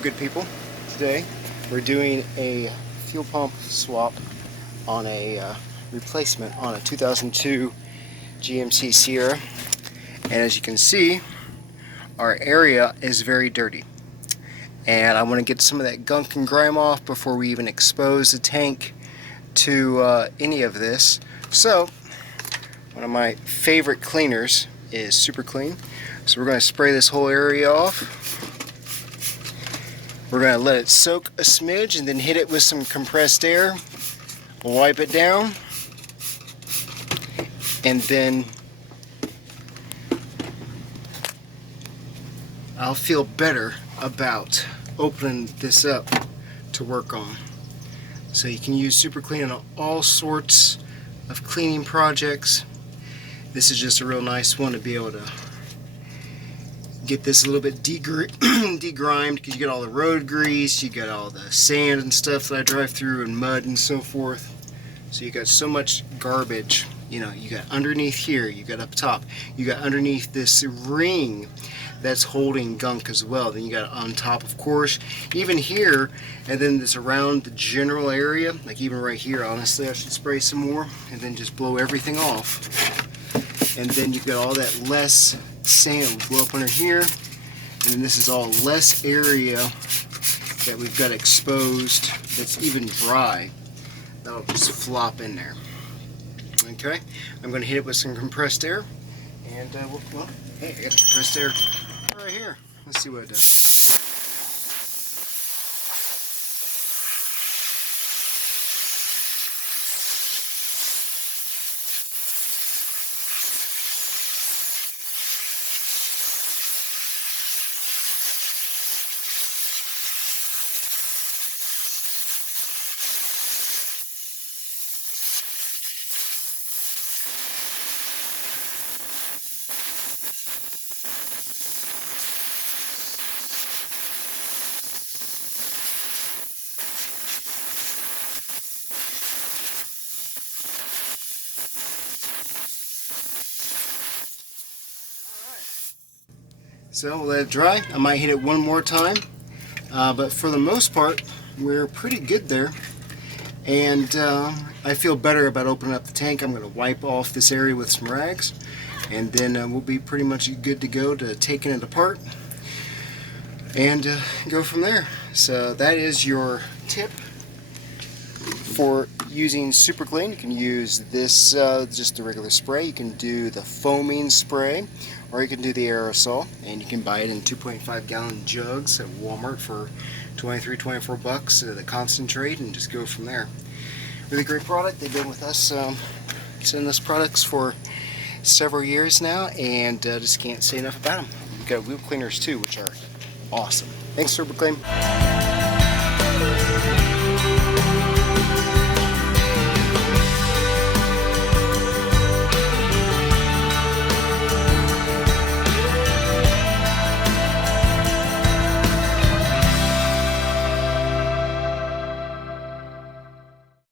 good people. Today we're doing a fuel pump swap on a replacement on a 2002 GMC Sierra, and as you can see, our area is very dirty, and I want to get some of that gunk and grime off before we even expose the tank to any of this. So one of my favorite cleaners is Super Clean, so we're going to spray this whole area off. We're going to let it soak a smidge and then hit it with some compressed air, wipe it down, and then I'll feel better about opening this up to work on. So you can use Super Clean on all sorts of cleaning projects. This is just a real nice one to be able to get this a little bit degrimed, because you get all the road grease, you got all the sand and stuff that I drive through, and mud and so forth. So you got so much garbage. You know, you got underneath here, you got up top, you got underneath this ring that's holding gunk as well. Then you got on top, of course, even here, and then this around the general area, like even right here. Honestly, I should spray some more and then just blow everything off. And then you've got all that less sand blow up under here, and then this is all less area that we've got exposed that's even dry. That'll just flop in there. Okay, I'm going to hit it with some compressed air, and well, hey, I got the compressed air right here. Let's see what it does. So we'll let it dry. I might hit it one more time, but for the most part, we're pretty good there. And I feel better about opening up the tank. I'm going to wipe off this area with some rags, and then we'll be pretty much good to go to taking it apart and go from there. So that is your tip for using Super Clean. You can use this, just the regular spray. You can do the foaming spray, or you can do the aerosol, and you can buy it in 2.5 gallon jugs at Walmart for 23, 24 bucks, the concentrate, and just go from there. Really great product. They've been with us, sending us products for several years now, and just can't say enough about them. We've got wheel cleaners too, which are awesome. Thanks, Super Clean.